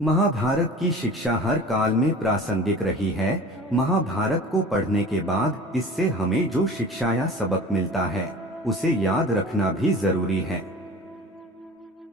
महाभारत की शिक्षा हर काल में प्रासंगिक रही है। महाभारत को पढ़ने के बाद इससे हमें जो शिक्षा या सबक मिलता है उसे याद रखना भी जरूरी है।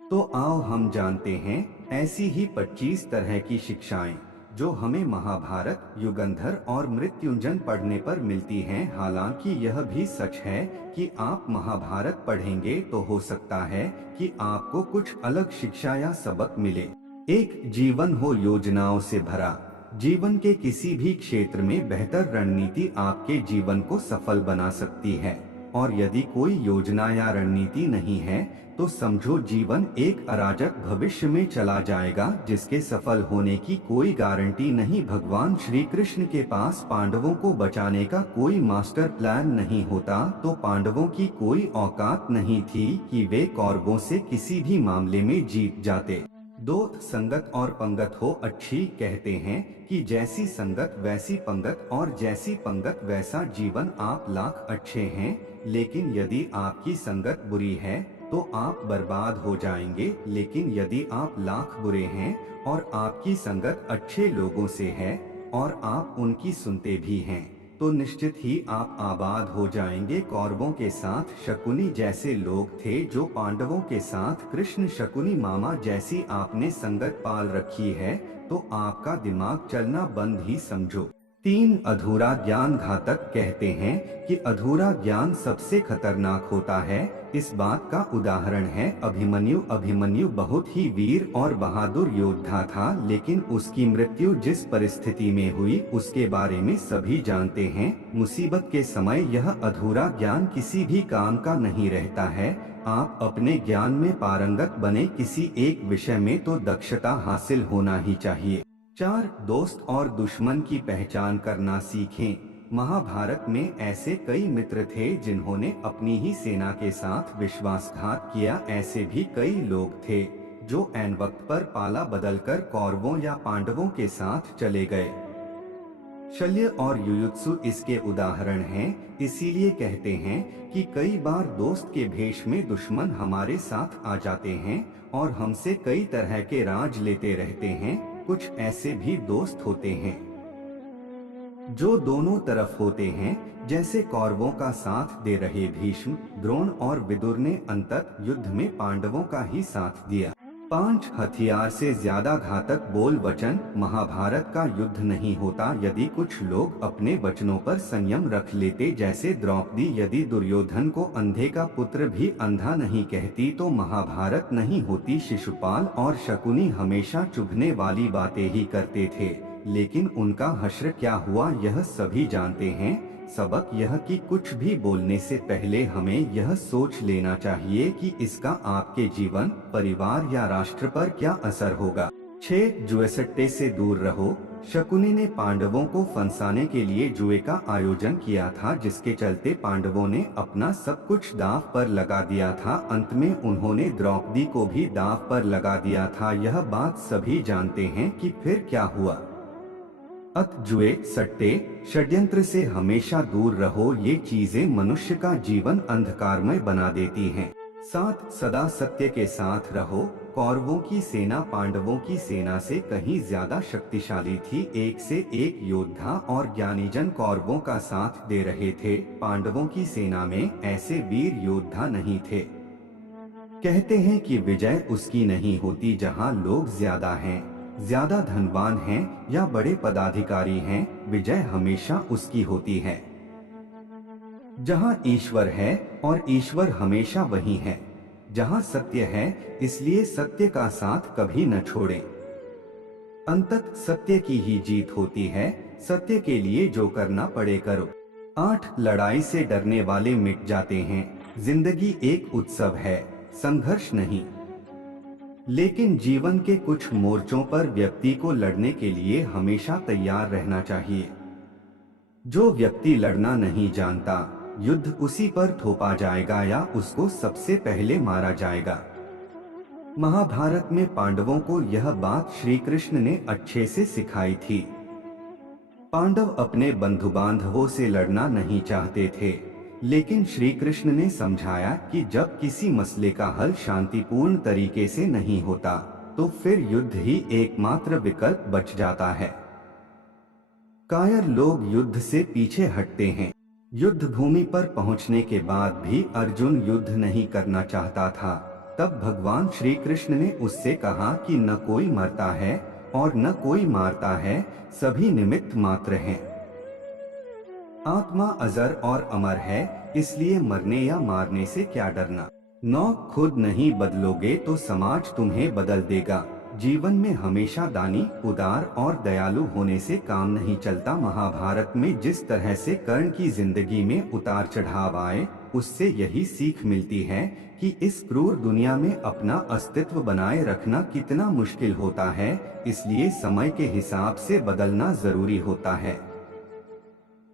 तो आओ हम जानते हैं ऐसी ही 25 तरह की शिक्षाएं जो हमें महाभारत, युगंधर और मृत्युंजय पढ़ने पर मिलती हैं। हालांकि यह भी सच है कि आप महाभारत पढ़ेंगे तो हो सकता है कि आपको कुछ अलग शिक्षा या सबक मिले। एक जीवन हो योजनाओं से भरा। जीवन के किसी भी क्षेत्र में बेहतर रणनीति आपके जीवन को सफल बना सकती है, और यदि कोई योजना या रणनीति नहीं है तो समझो जीवन एक अराजक भविष्य में चला जाएगा जिसके सफल होने की कोई गारंटी नहीं। भगवान श्री कृष्ण के पास पांडवों को बचाने का कोई मास्टर प्लान नहीं होता तो पांडवों की कोई औकात नहीं थी कि वे कौरवों से किसी भी मामले में जीत जाते। दोस्त संगत और पंगत हो अच्छी, कहते हैं कि जैसी संगत वैसी पंगत और जैसी पंगत वैसा जीवन। आप लाख अच्छे हैं लेकिन यदि आपकी संगत बुरी है तो आप बर्बाद हो जाएंगे, लेकिन यदि आप लाख बुरे हैं और आपकी संगत अच्छे लोगों से है और आप उनकी सुनते भी हैं तो निश्चित ही आप आबाद हो जाएंगे। कौरवों के साथ शकुनी जैसे लोग थे जो पांडवों के साथ कृष्ण शकुनी मामा जैसी आपने संगत पाल रखी है तो आपका दिमाग चलना बंद ही समझो। 3 अधूरा ज्ञान घातक, कहते हैं कि अधूरा ज्ञान सबसे खतरनाक होता है। इस बात का उदाहरण है अभिमन्यु। अभिमन्यु बहुत ही वीर और बहादुर योद्धा था, लेकिन उसकी मृत्यु जिस परिस्थिति में हुई उसके बारे में सभी जानते हैं। मुसीबत के समय यह अधूरा ज्ञान किसी भी काम का नहीं रहता है। आप अपने ज्ञान में पारंगत बने किसी एक विषय में तो दक्षता हासिल होना ही चाहिए। 4 दोस्त और दुश्मन की पहचान करना सीखें। महाभारत में ऐसे कई मित्र थे जिन्होंने अपनी ही सेना के साथ विश्वासघात किया। ऐसे भी कई लोग थे जो ऐन वक्त पर पाला बदलकर कौरवों या पांडवों के साथ चले गए। शल्य और युयुत्सु इसके उदाहरण हैं। इसीलिए कहते हैं कि कई बार दोस्त के भेष में दुश्मन हमारे साथ आ जाते हैं और हमसे कई तरह के राज लेते रहते हैं। कुछ ऐसे भी दोस्त होते हैं जो दोनों तरफ होते हैं, जैसे कौरवों का साथ दे रहे भीष्म, द्रोण और विदुर ने अंततः युद्ध में पांडवों का ही साथ दिया। 5 हथियार से ज्यादा घातक बोल वचन। महाभारत का युद्ध नहीं होता यदि कुछ लोग अपने वचनों पर संयम रख लेते, जैसे द्रौपदी यदि दुर्योधन को अंधे का पुत्र भी अंधा नहीं कहती तो महाभारत नहीं होती। शिशुपाल और शकुनी हमेशा चुभने वाली बातें ही करते थे, लेकिन उनका हश्र क्या हुआ यह सभी जानते हैं। सबक यह कि कुछ भी बोलने से पहले हमें यह सोच लेना चाहिए कि इसका आपके जीवन, परिवार या राष्ट्र पर क्या असर होगा। 6 जुएसट्टे से दूर रहो। शकुनी ने पांडवों को फंसाने के लिए जुए का आयोजन किया था, जिसके चलते पांडवों ने अपना सब कुछ दांव पर लगा दिया था। अंत में उन्होंने द्रौपदी को भी दांव पर लगा दिया था। यह बात सभी जानते हैं कि फिर क्या हुआ। जुए, सट्टे, षड्यंत्र से हमेशा दूर रहो। ये चीजें मनुष्य का जीवन अंधकारमय बना देती हैं। 7 सदा सत्य के साथ रहो। कौरवों की सेना पांडवों की सेना से कहीं ज्यादा शक्तिशाली थी। एक से एक योद्धा और ज्ञानीजन कौरवों का साथ दे रहे थे। पांडवों की सेना में ऐसे वीर योद्धा नहीं थे। कहते हैं कि विजय उसकी नहीं होती जहां लोग ज्यादा हैं, ज्यादा धनवान हैं या बड़े पदाधिकारी हैं। विजय हमेशा उसकी होती है जहां ईश्वर है, और ईश्वर हमेशा वही है जहां सत्य है। इसलिए सत्य का साथ कभी न छोड़ें। अंततः सत्य की ही जीत होती है। सत्य के लिए जो करना पड़े करो। 8 लड़ाई से डरने वाले मिट जाते हैं। जिंदगी एक उत्सव है, संघर्ष नहीं। लेकिन जीवन के कुछ मोर्चों पर व्यक्ति को लड़ने के लिए हमेशा तैयार रहना चाहिए। जो व्यक्ति लड़ना नहीं जानता, युद्ध उसी पर थोपा जाएगा या उसको सबसे पहले मारा जाएगा। महाभारत में पांडवों को यह बात श्री कृष्ण ने अच्छे से सिखाई थी। पांडव अपने बंधु बांधवों से लड़ना नहीं चाहते थे, लेकिन श्री कृष्ण ने समझाया कि जब किसी मसले का हल शांतिपूर्ण तरीके से नहीं होता तो फिर युद्ध ही एकमात्र विकल्प बच जाता है। कायर लोग युद्ध से पीछे हटते हैं। युद्ध भूमि पर पहुंचने के बाद भी अर्जुन युद्ध नहीं करना चाहता था। तब भगवान श्री कृष्ण ने उससे कहा कि न कोई मरता है और न कोई मारता है, सभी निमित्त मात्र हैं। आत्मा अजर और अमर है, इसलिए मरने या मारने से क्या डरना। खुद नहीं बदलोगे तो समाज तुम्हें बदल देगा। जीवन में हमेशा दानी, उदार और दयालु होने से काम नहीं चलता। महाभारत में जिस तरह से कर्ण की जिंदगी में उतार चढ़ाव आए, उससे यही सीख मिलती है कि इस क्रूर दुनिया में अपना अस्तित्व बनाए रखना कितना मुश्किल होता है। इसलिए समय के हिसाब से बदलना जरूरी होता है,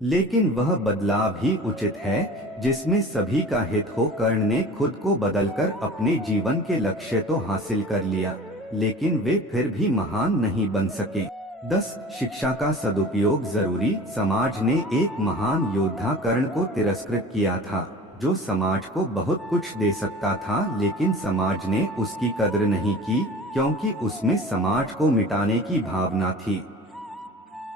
लेकिन वह बदलाव ही उचित है जिसमें सभी का हित हो। कर्ण ने खुद को बदलकर अपने जीवन के लक्ष्य तो हासिल कर लिया, लेकिन वे फिर भी महान नहीं बन सके। 10 शिक्षा का सदुपयोग जरूरी। समाज ने एक महान योद्धा कर्ण को तिरस्कृत किया था, जो समाज को बहुत कुछ दे सकता था, लेकिन समाज ने उसकी कद्र नहीं की, क्योंकि उसमें समाज को मिटाने की भावना थी।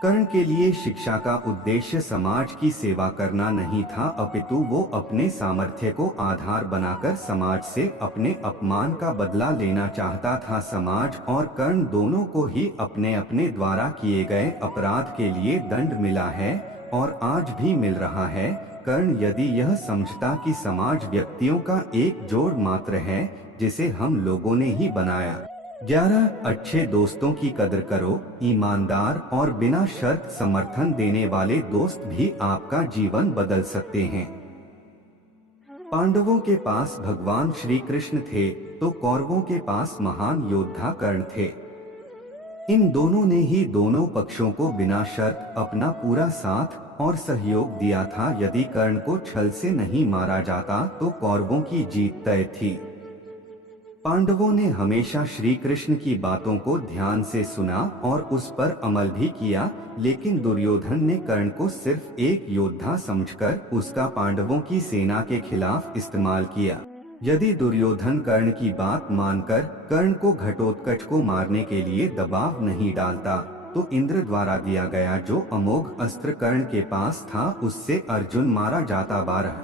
कर्ण के लिए शिक्षा का उद्देश्य समाज की सेवा करना नहीं था, अपितु वो अपने सामर्थ्य को आधार बनाकर समाज से अपने अपमान का बदला लेना चाहता था। समाज और कर्ण दोनों को ही अपने अपने द्वारा किए गए अपराध के लिए दंड मिला है और आज भी मिल रहा है। कर्ण यदि यह समझता कि समाज व्यक्तियों का एक जोड़ मात्र है जिसे हम लोगों ने ही बनाया। 11 अच्छे दोस्तों की कदर करो। ईमानदार और बिना शर्त समर्थन देने वाले दोस्त भी आपका जीवन बदल सकते हैं। पांडवों के पास भगवान श्री कृष्ण थे, तो कौरवों के पास महान योद्धा कर्ण थे। इन दोनों ने ही दोनों पक्षों को बिना शर्त अपना पूरा साथ और सहयोग दिया था। यदि कर्ण को छल से नहीं मारा जाता तो कौरवों की जीत तय थी। पांडवों ने हमेशा श्री कृष्ण की बातों को ध्यान से सुना और उस पर अमल भी किया, लेकिन दुर्योधन ने कर्ण को सिर्फ एक योद्धा समझकर उसका पांडवों की सेना के खिलाफ इस्तेमाल किया। यदि दुर्योधन कर्ण की बात मानकर कर्ण को घटोत्कच को मारने के लिए दबाव नहीं डालता, तो इंद्र द्वारा दिया गया जो अमोघ अस्त्र कर्ण के पास था, उससे अर्जुन मारा जाता। 12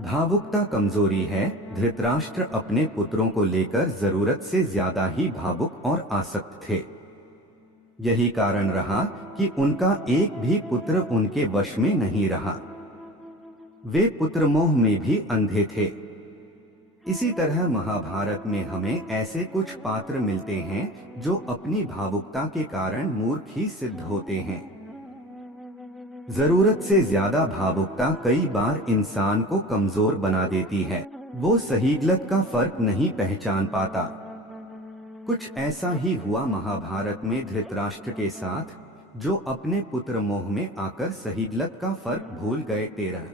भावुकता कमजोरी है। धृतराष्ट्र अपने पुत्रों को लेकर जरूरत से ज्यादा ही भावुक और आसक्त थे। यही कारण रहा कि उनका एक भी पुत्र उनके वश में नहीं रहा। वे पुत्र मोह में भी अंधे थे। इसी तरह महाभारत में हमें ऐसे कुछ पात्र मिलते हैं जो अपनी भावुकता के कारण मूर्ख ही सिद्ध होते हैं। जरूरत से ज्यादा भावुकता कई बार इंसान को कमजोर बना देती है। वो सही गलत का फर्क नहीं पहचान पाता। कुछ ऐसा ही हुआ महाभारत में धृतराष्ट्र के साथ, जो अपने पुत्र मोह में आकर सही गलत का फर्क भूल गए। 13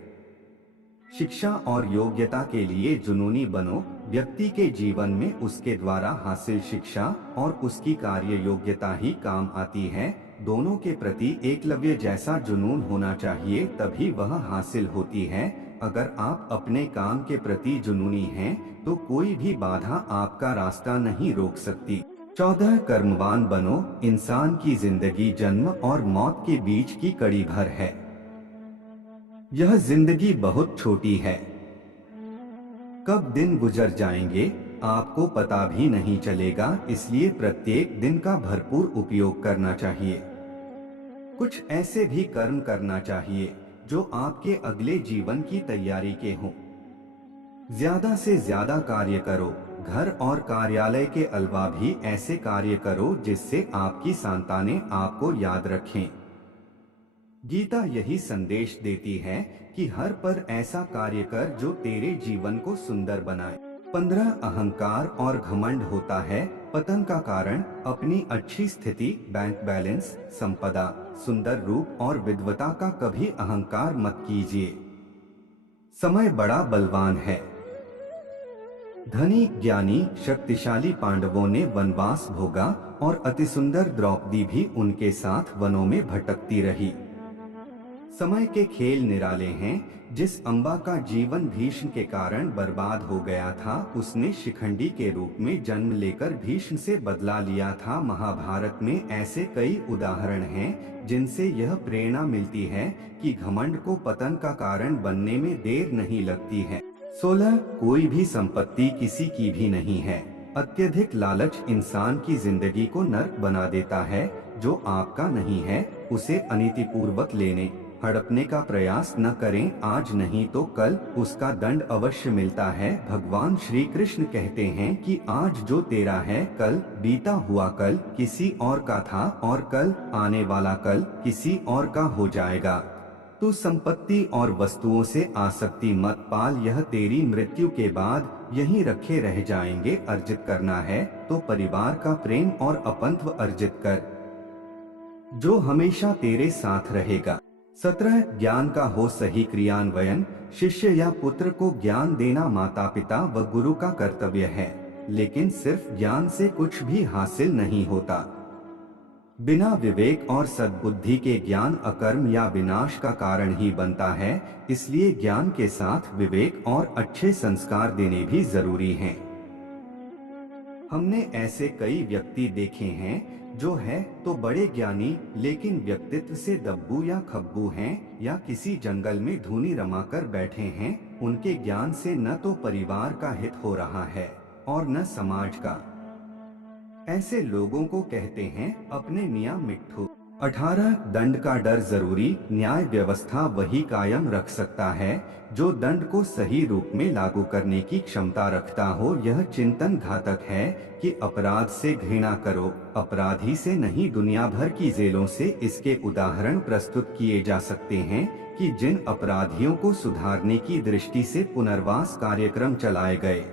शिक्षा और योग्यता के लिए जुनूनी बनो। व्यक्ति के जीवन में उसके द्वारा हासिल शिक्षा और उसकी कार्य योग्यता ही काम आती है। दोनों के प्रति एकलव्य जैसा जुनून होना चाहिए, तभी वह हासिल होती है। अगर आप अपने काम के प्रति जुनूनी हैं, तो कोई भी बाधा आपका रास्ता नहीं रोक सकती। 14 कर्मवान बनो। इंसान की जिंदगी जन्म और मौत के बीच की कड़ी भर है। यह जिंदगी बहुत छोटी है। कब दिन गुजर जाएंगे आपको पता भी नहीं चलेगा, इसलिए प्रत्येक दिन का भरपूर उपयोग करना चाहिए। कुछ ऐसे भी कर्म करना चाहिए जो आपके अगले जीवन की तैयारी के हों। ज्यादा से ज्यादा कार्य करो। घर और कार्यालय के अलावा भी ऐसे कार्य करो जिससे आपकी संतानें आपको याद रखें। गीता यही संदेश देती है कि हर पर ऐसा कार्य कर जो तेरे जीवन को सुंदर बनाए। 15 अहंकार और घमंड होता है पतन का कारण। अपनी अच्छी स्थिति, बैंक बैलेंस, संपदा, सुंदर रूप और विद्वता का कभी अहंकार मत कीजिए। समय बड़ा बलवान है। धनी, ज्ञानी, शक्तिशाली पांडवों ने वनवास भोगा और अति सुंदर द्रौपदी भी उनके साथ वनों में भटकती रही। समय के खेल निराले हैं। जिस अम्बा का जीवन भीष्म के कारण बर्बाद हो गया था, उसने शिखंडी के रूप में जन्म लेकर भीष्म से बदला लिया था। महाभारत में ऐसे कई उदाहरण हैं जिनसे यह प्रेरणा मिलती है कि घमंड को पतन का कारण बनने में देर नहीं लगती है। 16 कोई भी संपत्ति किसी की भी नहीं है। अत्यधिक लालच इंसान की जिंदगी को नर्क बना देता है। जो आपका नहीं है उसे अनीतिपूर्वक लेने हड़पने का प्रयास न करें। आज नहीं तो कल उसका दंड अवश्य मिलता है। भगवान श्री कृष्ण कहते हैं कि आज जो तेरा है कल बीता हुआ कल किसी और का था और कल आने वाला कल किसी और का हो जाएगा। तू संपत्ति और वस्तुओं से आसक्ति मत पाल, यह तेरी मृत्यु के बाद यहीं रखे रह जाएंगे। अर्जित करना है तो परिवार का प्रेम और अपंत्व अर्जित कर, जो हमेशा तेरे साथ रहेगा। 17 ज्ञान का हो सही क्रियान्वयन। शिष्य या पुत्र को ज्ञान देना माता पिता व गुरु का कर्तव्य है, लेकिन सिर्फ ज्ञान से कुछ भी हासिल नहीं होता। बिना विवेक और सद्बुद्धि के ज्ञान अकर्म या विनाश का कारण ही बनता है। इसलिए ज्ञान के साथ विवेक और अच्छे संस्कार देने भी जरूरी हैं। हमने ऐसे कई व्यक्ति देखे हैं जो है तो बड़े ज्ञानी लेकिन व्यक्तित्व से दब्बू या खब्बू हैं, या किसी जंगल में धूनी रमाकर बैठे हैं। उनके ज्ञान से न तो परिवार का हित हो रहा है और न समाज का। ऐसे लोगों को कहते हैं अपने नियम मिट्ठू। 18 दंड का डर जरूरी। न्याय व्यवस्था वही कायम रख सकता है जो दंड को सही रूप में लागू करने की क्षमता रखता हो। यह चिंतन घातक है कि अपराध से घृणा करो, अपराधी से नहीं। दुनिया भर की जेलों से इसके उदाहरण प्रस्तुत किए जा सकते हैं कि जिन अपराधियों को सुधारने की दृष्टि से पुनर्वास कार्यक्रम चलाए गए,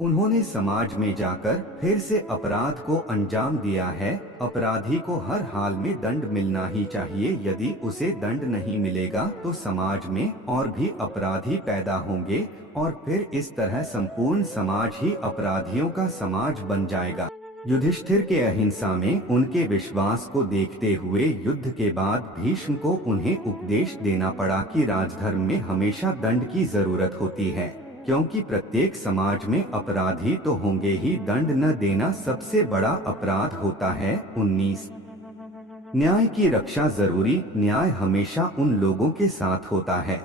उन्होंने समाज में जाकर फिर से अपराध को अंजाम दिया है। अपराधी को हर हाल में दंड मिलना ही चाहिए। यदि उसे दंड नहीं मिलेगा तो समाज में और भी अपराधी पैदा होंगे और फिर इस तरह संपूर्ण समाज ही अपराधियों का समाज बन जाएगा। युधिष्ठिर के अहिंसा में उनके विश्वास को देखते हुए युद्ध के बाद भीष्म को उन्हें उपदेश देना पड़ा कि राजधर्म में हमेशा दंड की जरूरत होती है, क्योंकि प्रत्येक समाज में अपराधी तो होंगे ही। दंड न देना सबसे बड़ा अपराध होता है। 19 न्याय की रक्षा जरूरी। न्याय हमेशा उन लोगों के साथ होता है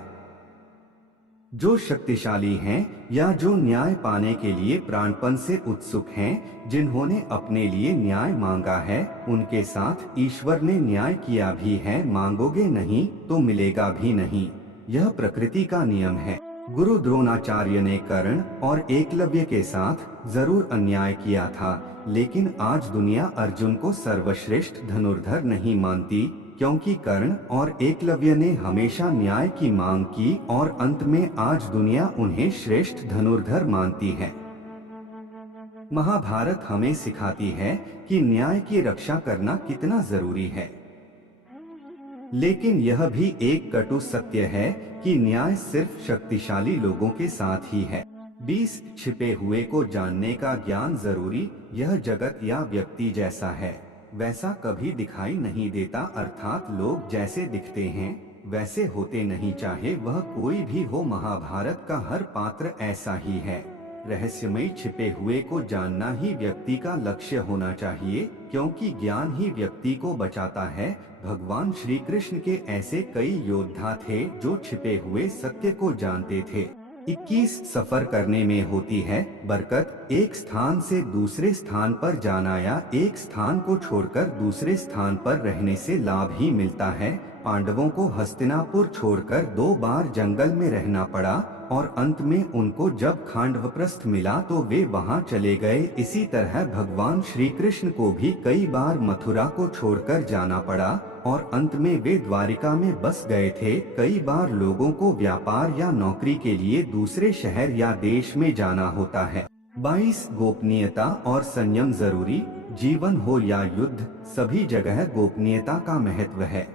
जो शक्तिशाली हैं या जो न्याय पाने के लिए प्राणपण से उत्सुक हैं। जिन्होंने अपने लिए न्याय मांगा है उनके साथ ईश्वर ने न्याय किया भी है। मांगोगे नहीं तो मिलेगा भी नहीं, यह प्रकृति का नियम है। गुरु द्रोणाचार्य ने कर्ण और एकलव्य के साथ जरूर अन्याय किया था, लेकिन आज दुनिया अर्जुन को सर्वश्रेष्ठ धनुर्धर नहीं मानती, क्योंकि कर्ण और एकलव्य ने हमेशा न्याय की मांग की और अंत में आज दुनिया उन्हें श्रेष्ठ धनुर्धर मानती है। महाभारत हमें सिखाती है कि न्याय की रक्षा करना कितना जरूरी है, लेकिन यह भी एक कटु सत्य है कि न्याय सिर्फ शक्तिशाली लोगों के साथ ही है। 20 छिपे हुए को जानने का ज्ञान जरूरी। यह जगत या व्यक्ति जैसा है वैसा कभी दिखाई नहीं देता, अर्थात लोग जैसे दिखते हैं वैसे होते नहीं, चाहे वह कोई भी हो। महाभारत का हर पात्र ऐसा ही है। रहस्यमय छिपे हुए को जानना ही व्यक्ति का लक्ष्य होना चाहिए, क्योंकि ज्ञान ही व्यक्ति को बचाता है। भगवान श्री कृष्ण के ऐसे कई योद्धा थे जो छिपे हुए सत्य को जानते थे। 21 सफर करने में होती है बरकत। एक स्थान से दूसरे स्थान पर जाना या एक स्थान को छोड़कर दूसरे स्थान पर रहने से लाभ ही मिलता है। पांडवों को हस्तिनापुर छोड़कर 2 बार जंगल में रहना पड़ा और अंत में उनको जब खांडवप्रस्थ मिला तो वे वहां चले गए। इसी तरह भगवान श्री कृष्ण को भी कई बार मथुरा को छोड़कर जाना पड़ा और अंत में वे द्वारिका में बस गए थे। कई बार लोगों को व्यापार या नौकरी के लिए दूसरे शहर या देश में जाना होता है। 22 गोपनीयता और संयम जरूरी। जीवन हो या युद्ध, सभी जगह गोपनीयता का महत्व है।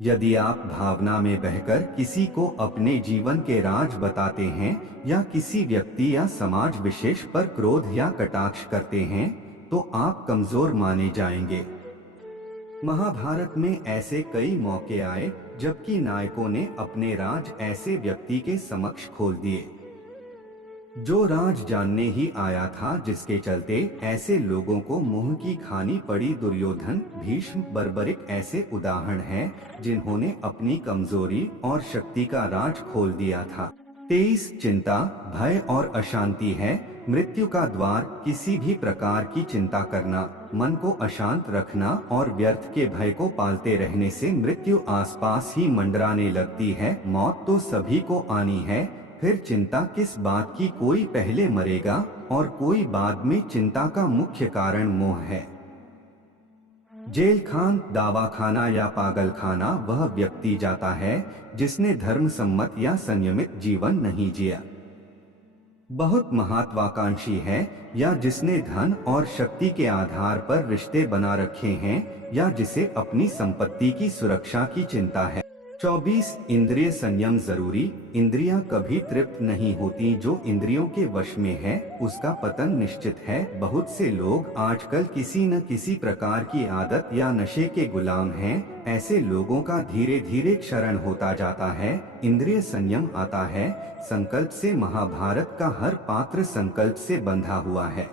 यदि आप भावना में बहकर किसी को अपने जीवन के राज बताते हैं या किसी व्यक्ति या समाज विशेष पर क्रोध या कटाक्ष करते हैं तो आप कमजोर माने जाएंगे। महाभारत में ऐसे कई मौके आए जबकि नायकों ने अपने राज ऐसे व्यक्ति के समक्ष खोल दिए जो राज जानने ही आया था, जिसके चलते ऐसे लोगों को मुंह की खानी पड़ी। दुर्योधन, भीष्म, बर्बरिक ऐसे उदाहरण हैं जिन्होंने अपनी कमजोरी और शक्ति का राज खोल दिया था। 23 चिंता, भय और अशांति है मृत्यु का द्वार। किसी भी प्रकार की चिंता करना, मन को अशांत रखना और व्यर्थ के भय को पालते रहने से मृत्यु आसपास ही मंडराने लगती है। मौत तो सभी को आनी है, फिर चिंता किस बात की। कोई पहले मरेगा और कोई बाद में। चिंता का मुख्य कारण मोह है। जेल खान, दावाखाना या पागलखाना वह व्यक्ति जाता है जिसने धर्म सम्मत या संयमित जीवन नहीं जिया, बहुत महत्वाकांक्षी है, या जिसने धन और शक्ति के आधार पर रिश्ते बना रखे हैं, या जिसे अपनी संपत्ति की सुरक्षा की चिंता है। 24 इंद्रिय संयम जरूरी। इंद्रियां कभी तृप्त नहीं होती। जो इंद्रियों के वश में है उसका पतन निश्चित है। बहुत से लोग आजकल किसी न किसी प्रकार की आदत या नशे के गुलाम हैं। ऐसे लोगों का धीरे धीरे क्षरण होता जाता है। इंद्रिय संयम आता है संकल्प से। महाभारत का हर पात्र संकल्प से बंधा हुआ है।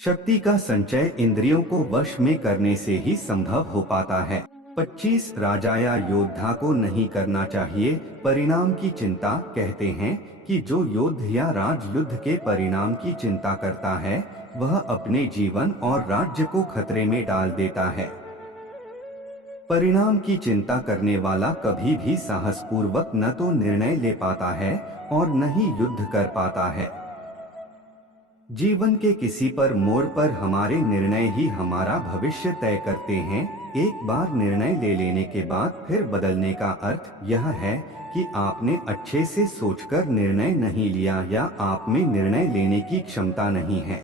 शक्ति का संचय इंद्रियों को वश में करने से ही संभव हो पाता है। 25 राजा या योद्धा को नहीं करना चाहिए परिणाम की चिंता। कहते हैं कि जो योद्धा या राजयुद्ध के परिणाम की चिंता करता है वह अपने जीवन और राज्य को खतरे में डाल देता है। परिणाम की चिंता करने वाला कभी भी साहसपूर्वक न तो निर्णय ले पाता है और न ही युद्ध कर पाता है। जीवन के किसी पर मोड़ पर हमारे निर्णय ही हमारा भविष्य तय करते हैं। एक बार निर्णय ले लेने के बाद फिर बदलने का अर्थ यह है कि आपने अच्छे से सोचकर निर्णय नहीं लिया या आप में निर्णय लेने की क्षमता नहीं है।